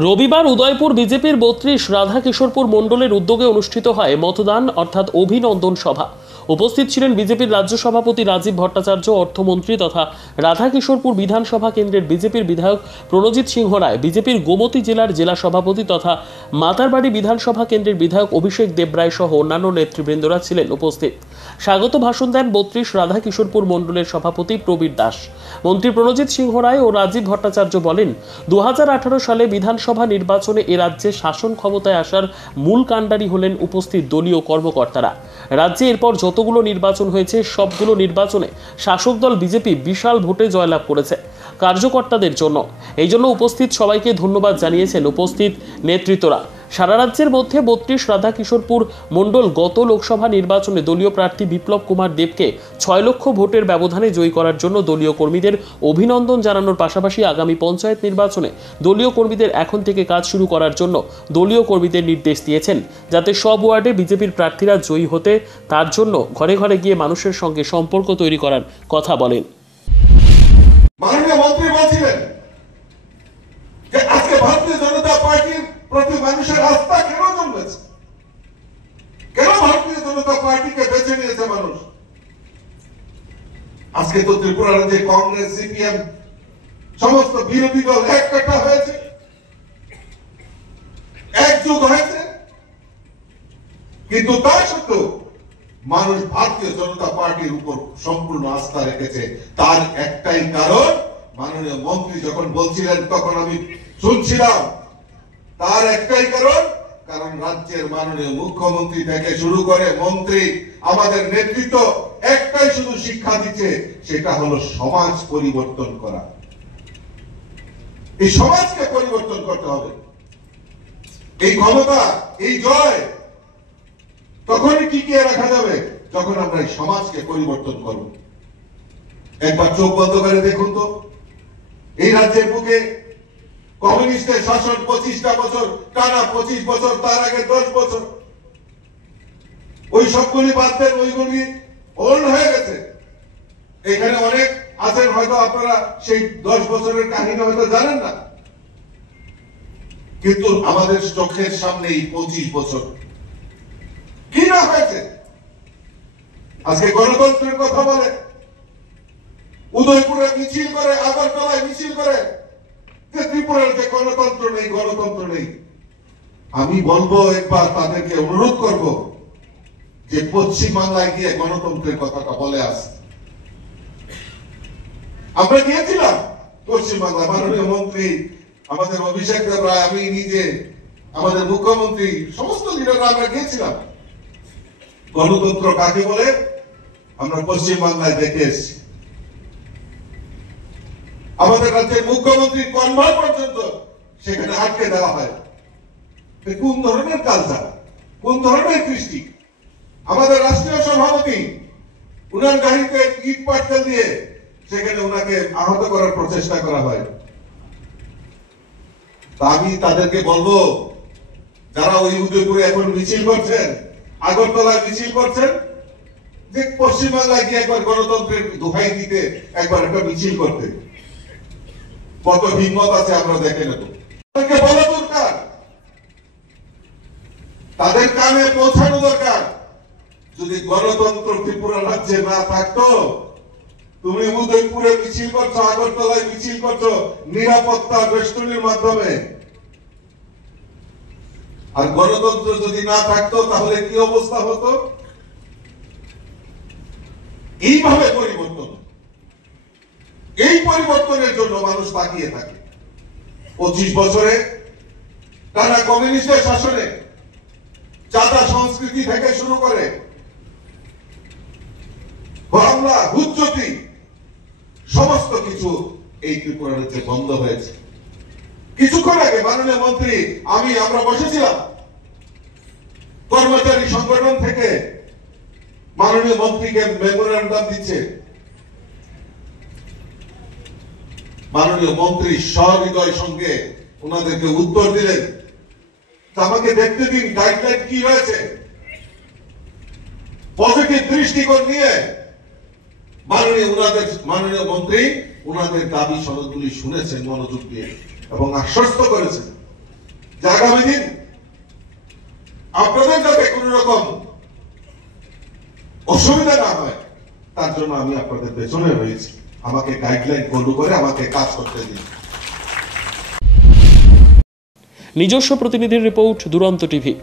রবিবার উদয়পুর বিজেপির ৩২ রাধাকিশোরপুর মণ্ডলের উদ্যোগে অনুষ্ঠিত হয় মতদান অর্থাৎ অভিনন্দন সভা। উপস্থিত ছিলেন বিজেপির রাজ্য সভাপতি রাজীব ভট্টাচার্য, অর্থমন্ত্রী তথা রাধাকিশোরপুর বিধানসভা কেন্দ্রের বিজেপির বিধায়ক প্রণজিৎ সিংহ রায়, বিজেপির গোমতী জেলার জেলা সভাপতি তথা মাতারবাড়ি বিধানসভা কেন্দ্রের বিধায়ক অভিষেক দেবরায় সহ অন্যান্য নেতৃবৃন্দরা ছিলেন উপস্থিত। স্বাগত ভাষণ দেন ৩২ রাধাকিশোরপুর মণ্ডলের সভাপতি প্রবীর দাস। মন্ত্রী প্রণজিৎ সিংহ রায় ও রাজীব ভট্টাচার্য বলেন, ২০১৮ সালে বিধানসভা নির্বাচনে এ রাজ্যে শাসন ক্ষমতায় আসার মূল কাণ্ডারি হলেন উপস্থিত দলীয় কর্মকর্তারা। রাজ্যে এরপর যতগুলো নির্বাচন হয়েছে সবগুলো নির্বাচনে শাসক দল বিজেপি বিশাল ভোটে জয়লাভ করেছে কার্যকর্তাদের জন্য। এই জন্য উপস্থিত সবাইকে ধন্যবাদ জানিয়েছেন উপস্থিত নেতৃত্বরা। সারা রাজ্যের মধ্যে ৩২ রাধাকিশোরপুর মণ্ডল গত লোকসভা নির্বাচনে দলীয় প্রার্থী বিপ্লব কুমার দেবকে ৬ লক্ষ ভোটের ব্যবধানে জয়ী করার জন্য দলীয় কর্মীদের অভিনন্দন জানানোর পাশাপাশি আগামী পঞ্চায়েত নির্বাচনে দলীয় কর্মীদের এখন থেকে কাজ শুরু করার জন্য দলীয় কর্মীদের নির্দেশ দিয়েছেন, যাতে সব ওয়ার্ডে বিজেপির প্রার্থীরা জয়ী হতে তার জন্য ঘরে ঘরে গিয়ে মানুষের সঙ্গে সম্পর্ক তৈরি করার কথা বলেন। মাননীয় মন্ত্রী বলছিলেন যে আজকে ভারতীয় জনতা পার্টির প্রতি মানুষের আস্থা কেন জন্মেছে, কেন ভারতীয় জনতা পার্টিকে বেছে নিয়েছে মানুষ। আজকে তো ত্রিপুরা রাজ্যে কংগ্রেস, সিপিএম সমস্ত বিরোধী দল একটা হয়েছে, একজোট হয়েছে, কিন্তু তা সত্ত্বেও মানুষ ভারতীয় জনতা পার্টির উপর সম্পূর্ণ আস্থা রেখেছে। তার একটাই কারণ, মাননীয় মন্ত্রী যখন বলছিলেন তখন আমি শুনছিলাম, তার একটাই কারণ রাজ্যের মাননীয় মুখ্যমন্ত্রী থেকে শুরু করে মন্ত্রী, আমাদের নেতৃত্ব একটাই শুধু শিক্ষা দিচ্ছে, সেটা হলো সমাজ পরিবর্তন করা। এই সমাজকে পরিবর্তন করতে হবে। এই ক্ষমতা, এই জয় তখনই টিকিয়ে রাখা যাবে যখন আমরা এই সমাজকে পরিবর্তন করব। একবার চোখ বন্ধ করে দেখুন তো, এই রাজ্যের বুকে কমিউনিস্টের শাসন 25টা বছর, টানা 25 বছর, তার আগে 10 বছর, ওই সবগুলি বাদ দেন, ওইগুলি ওল্ড হয়ে গেছে। এখানে অনেক আছেন হয়তো আপনারা সেই 10 বছরের কাহিনী হয়তো জানেন না, কিন্তু আমাদের চোখের সামনে এই 25 বছর কি না হয়েছে। আজকে গণতন্ত্রের কথা বলে, উদয়পুরে মিছিল করে, আগরতলায় মিছিল করে যে ত্রিপুরার যে গণতন্ত্র নেই, গণতন্ত্র নেই। আমি বলবো, একবার তাদেরকে অনুরোধ করব যে পশ্চিম বাংলায় গিয়ে গণতন্ত্রের কথাটা বলে আসে। আমরা গিয়েছিলাম পশ্চিম বাংলা, মাননীয় মন্ত্রী আমাদের অভিষেক দেবরায়, আমি নিজে, আমাদের মুখ্যমন্ত্রী, সমস্ত লিডাররা আমরা গিয়েছিলাম। গণতন্ত্র কাকে বলে আমরা পশ্চিম বাংলায় দেখে এসেছি। আমাদের রাজ্যের মুখ্যমন্ত্রী কনভয় পর্যন্ত সেখানে আটকে দেওয়া হয়। কোন ধরনের কালচার, কোন ধরনের কৃষ্টি। আমাদের রাষ্ট্রীয় সভাপতি, উনার গাড়িতে ইট পাটকেল দিয়ে সেখানে উনাকে আহত করার প্রচেষ্টা করা হয়। তা আমি তাদেরকে বলবো, যারা ওই উদয়পুরে এখন মিছিল করছেন, আগরতলায় মিছিল করছেন, যে পশ্চিমবাংলায় গিয়ে একবার গণতন্ত্রের দোহাই দিতে একবার একটা মিছিল করতে কত হিম্মত আছে আমরা দেখে নেব। তাদেরকে বলা দরকার, তাদের কানে পৌঁছানো দরকার। যদি গণতন্ত্র ত্রিপুরা রাজ্যে না থাকতো, তুমি উদয়পুরে মিছিল করছো, আগরতলায় মিছিল করছো নিরাপত্তা বেষ্টনীর মাধ্যমে, আর গণতন্ত্র যদি না থাকতো তাহলে কি অবস্থা হতো। এইভাবে পরিবর্তন, এই পরিবর্তনের জন্য মানুষ তাকিয়ে থাকে। 25 বছরে টানা কমিউনিস্টের শাসনে চাঁদা সংস্কৃতি থেকে শুরু করে বাংলা হুজ্জতি সমস্ত কিছু এই ত্রিপুরা রাজ্যে বন্ধ হয়েছে। কিছুক্ষণ আগে মাননীয় মন্ত্রী, আমরা বসেছিলাম, কর্মচারী সংগঠন থেকে মাননীয় মন্ত্রীকে মেমোরেন্ডাম দিচ্ছে। মাননীয় মন্ত্রী সহৃদয় সঙ্গে ওনাদেরকে উত্তর দিলেন, আমাকে দেখতে দিন গাইডলাইন কি হয়েছে। পজিটিভ দৃষ্টিকোণ নিয়ে মাননীয় মন্ত্রী ওনাদের দাবি সনদগুলি শুনেছেন মনোযোগ দিয়ে এবং আশ্বস্ত করেছেন যে আগামী দিন আপনাদের যাতে কোন রকম অসুবিধা না হয় তার জন্য আমি আপনাদের পেছনে রয়েছি। আমাকে গাইডলাইন ফলো করে আমাকে কাজ করতে দিন। নিজস্ব প্রতিনিধির রিপোর্ট, দুরন্ত টিভি।